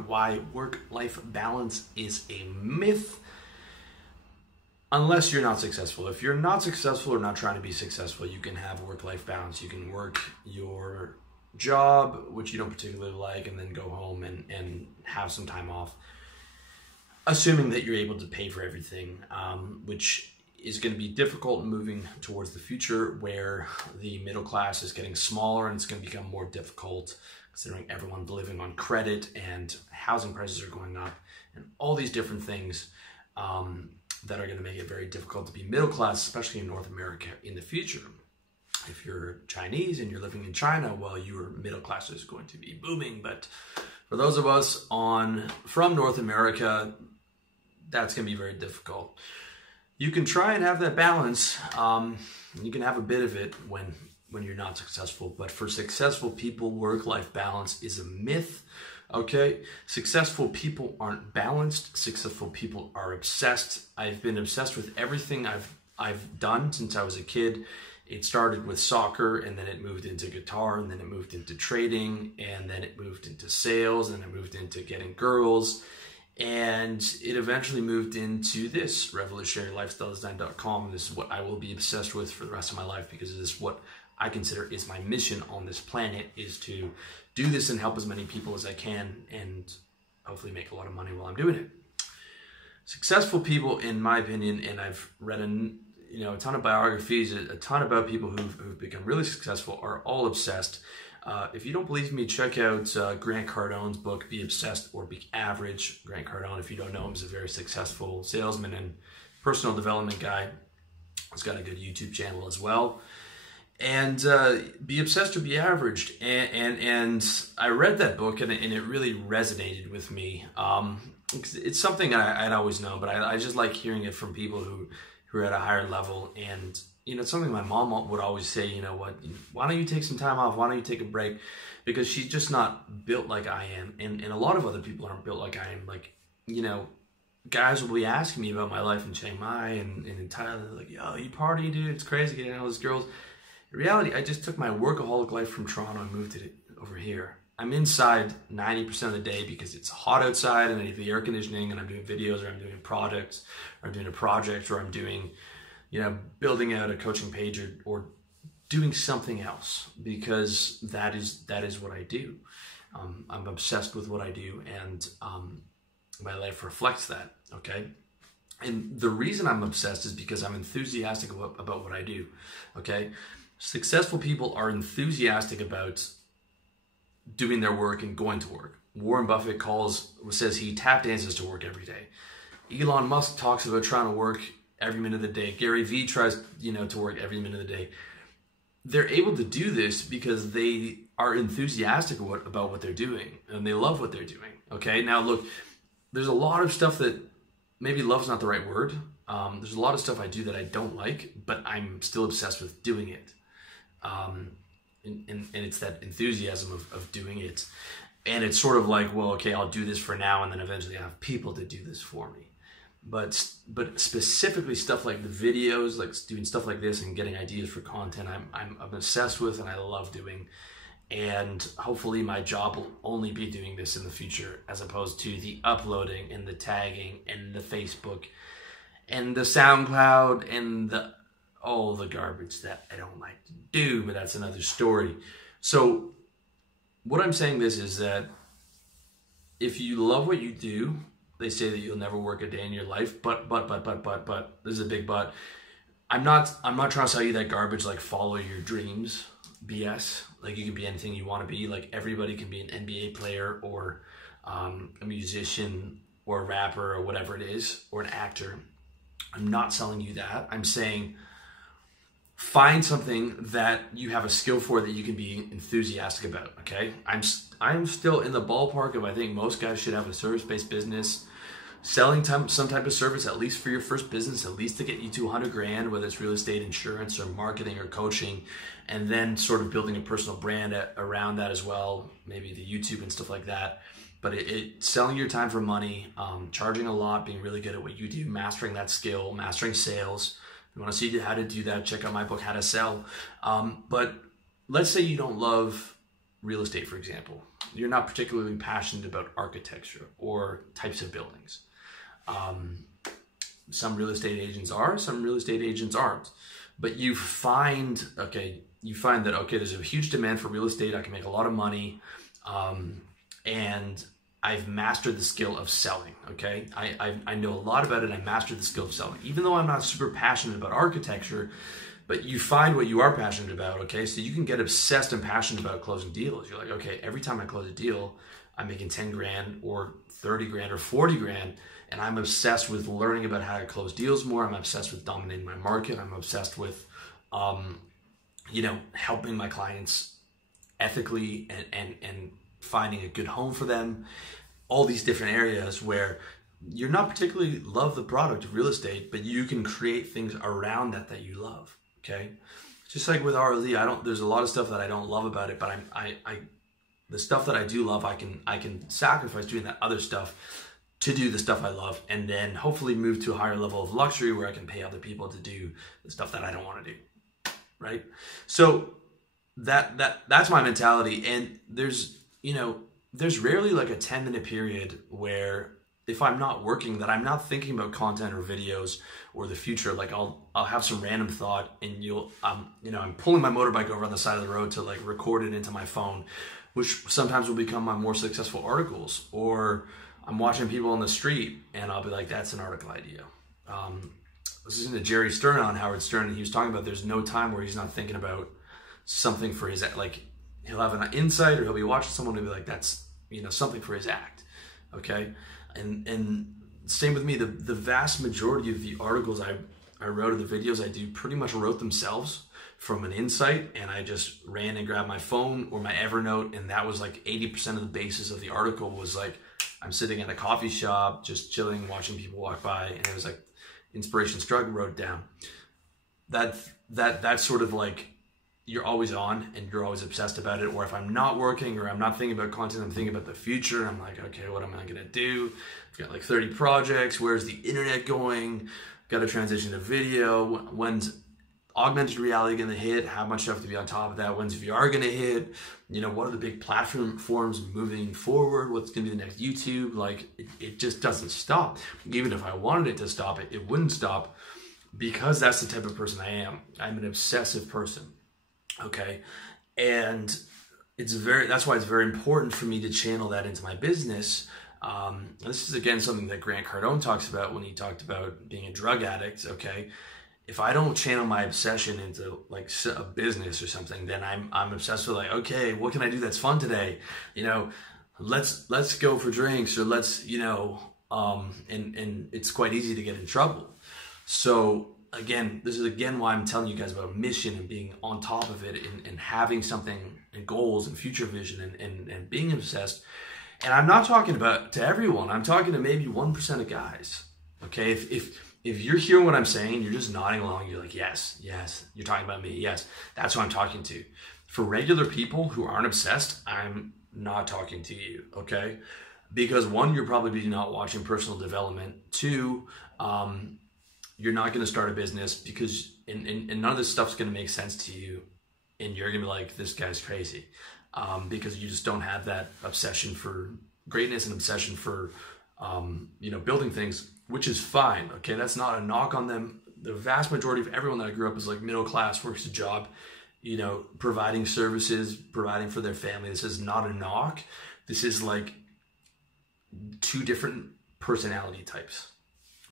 about why work-life balance is a myth, unless you're not successful. If you're not successful or not trying to be successful, you can have work-life balance. You can work your job, which you don't particularly like, and then go home and have some time off, assuming that you're able to pay for everything, which is going to be difficult moving towards the future where the middle class is getting smaller and it's going to become more difficult considering everyone's living on credit and housing prices are going up and all these different things that are going to make it very difficult to be middle class, especially in North America in the future. If you're Chinese and you're living in China, well, your middle class is going to be booming. But for those of us from North America, that's going to be very difficult. You can try and have that balance. You can have a bit of it when you're not successful. But for successful people, work-life balance is a myth. Okay, successful people aren't balanced. Successful people are obsessed. I've been obsessed with everything I've done since I was a kid. It started with soccer, and then it moved into guitar, and then it moved into trading, and then it moved into sales, and it moved into getting girls, and it eventually moved into this, revolutionarylifestyledesign.com. This is what I will be obsessed with for the rest of my life, because this is what I consider is my mission on this planet, is to do this and help as many people as I can, and hopefully make a lot of money while I'm doing it. Successful people, in my opinion, and I've read a ton of biographies, a ton about people who've become really successful, are all obsessed. If you don't believe me, check out Grant Cardone's book, Be Obsessed or Be Average. Grant Cardone, if you don't know him, is a very successful salesman and personal development guy. He's got a good YouTube channel as well. And Be Obsessed or Be Averaged. And I read that book and it really resonated with me. It's something I'd always known, but I just like hearing it from people who are at a higher level. And it's something my mom would always say, you know what, why don't you take some time off? Why don't you take a break? Because she's just not built like I am. And a lot of other people aren't built like I am. Like, guys will be asking me about my life in Chiang Mai and in Thailand. Like, yo, you party, dude. It's crazy getting all those girls. In reality, I just took my workaholic life from Toronto and moved it over here. I'm inside 90% of the day because it's hot outside and I need the air conditioning, and I'm doing videos, or I'm doing products, or I'm doing a project, or I'm doing, building out a coaching page, or doing something else, because that is what I do. I'm obsessed with what I do, and my life reflects that, okay? And the reason I'm obsessed is because I'm enthusiastic about what I do, okay? Successful people are enthusiastic about doing their work and going to work. Warren Buffett says he tap dances to work every day. Elon Musk talks about trying to work every minute of the day. Gary Vee tries, to work every minute of the day. They're able to do this because they are enthusiastic about what they're doing, and they love what they're doing. Okay, now look, there's a lot of stuff that maybe love's not the right word. There's a lot of stuff I do that I don't like, but I'm still obsessed with doing it. And it's that enthusiasm of doing it. And it's sort of like, well, okay, I'll do this for now, and then eventually I have people to do this for me. But specifically stuff like the videos, like doing stuff like this and getting ideas for content, I'm obsessed with, and I love doing. And hopefully my job will only be doing this in the future, as opposed to the uploading and the tagging and the Facebook and the SoundCloud and all the garbage that I don't like to do, but that's another story. So what I'm saying is that if you love what you do, they say that you'll never work a day in your life, but, there's a big but. I'm not trying to sell you that garbage, like follow your dreams BS. Like, you can be anything you want to be. Like, everybody can be an NBA player, or a musician, or a rapper, or whatever it is, or an actor. I'm not selling you that. I'm saying find something that you have a skill for that you can be enthusiastic about, okay? I'm still in the ballpark of, I think most guys should have a service-based business, selling some type of service, at least for your first business, at least to get you to 100 grand, whether it's real estate, insurance, or marketing, or coaching, and then sort of building a personal brand around that as well, maybe the YouTube and stuff like that. But selling your time for money, charging a lot, being really good at what you do, mastering that skill, mastering sales. If you want to see how to do that, check out my book, How to Sell. But let's say you don't love real estate, for example. You're not particularly passionate about architecture or types of buildings. Some real estate agents are, some real estate agents aren't. But you find that, okay, there's a huge demand for real estate. I can make a lot of money. And I've mastered the skill of selling, okay? I know a lot about it. I mastered the skill of selling. Even though I'm not super passionate about architecture, but you find what you are passionate about, okay? So you can get obsessed and passionate about closing deals. You're like, okay, every time I close a deal, I'm making 10 grand or 30 grand or 40 grand. And I'm obsessed with learning about how to close deals more. I'm obsessed with dominating my market. I'm obsessed with, helping my clients ethically and finding a good home for them. All these different areas where you're not particularly love the product of real estate, but you can create things around that you love. Okay, just like with RLE, there's a lot of stuff that I don't love about it, but the stuff that I do love, I can sacrifice doing that other stuff to do the stuff I love, and then hopefully move to a higher level of luxury where I can pay other people to do the stuff that I don't want to do, right? So that's my mentality, and there's rarely like a 10-minute period where if I'm not working that I'm not thinking about content or videos or the future. Like I'll have some random thought, and I'm pulling my motorbike over on the side of the road to like record it into my phone, which sometimes will become my more successful articles. Or I'm watching people on the street and I'll be like, that's an article idea. I was listening to Jerry Stern on Howard Stern, and he was talking about there's no time where he's not thinking about something for his, like, he'll have an insight or he'll be watching someone and be like, that's, something for his act. Okay. And same with me, the vast majority of the articles I wrote or the videos I do pretty much wrote themselves from an insight, and I just ran and grabbed my phone or my Evernote, and that was like 80% of the basis of the article was like, I'm sitting at a coffee shop, just chilling, watching people walk by, and it was like inspiration struck and wrote it down. That's sort of like, you're always on and you're always obsessed about it. Or if I'm not working or I'm not thinking about content, I'm thinking about the future. I'm like, okay, what am I gonna do? I've got like 30 projects. Where's the internet going? Got to transition to video. When's augmented reality gonna hit? How much do I have to be on top of that? When's VR gonna hit? What are the big platforms moving forward? What's gonna be the next YouTube? Like, it just doesn't stop. Even if I wanted it to stop, it wouldn't stop, because that's the type of person I am. I'm an obsessive person. Okay. And that's why it's very important for me to channel that into my business. This is again something that Grant Cardone talks about when he talked about being a drug addict. Okay. If I don't channel my obsession into like a business or something, then I'm obsessed with like, okay, what can I do that's fun today? Let's go for drinks, or let's, and it's quite easy to get in trouble. So again, this is again why I'm telling you guys about mission and being on top of it, and having something and goals and future vision and being obsessed. And I'm not talking about to everyone. I'm talking to maybe 1% of guys. Okay, if you're hearing what I'm saying, you're just nodding along. You're like, yes, you're talking about me. Yes, that's who I'm talking to. For regular people who aren't obsessed, I'm not talking to you. Okay, because one, you're probably not watching personal development. Two, you're not going to start a business because and none of this stuff's going to make sense to you, and you're going to be like, this guy's crazy, because you just don't have that obsession for greatness and obsession for building things, which is fine. Okay, that's not a knock on them. The vast majority of everyone that I grew up is like middle class, works a job, providing services, providing for their family. This is not a knock. This is like two different personality types.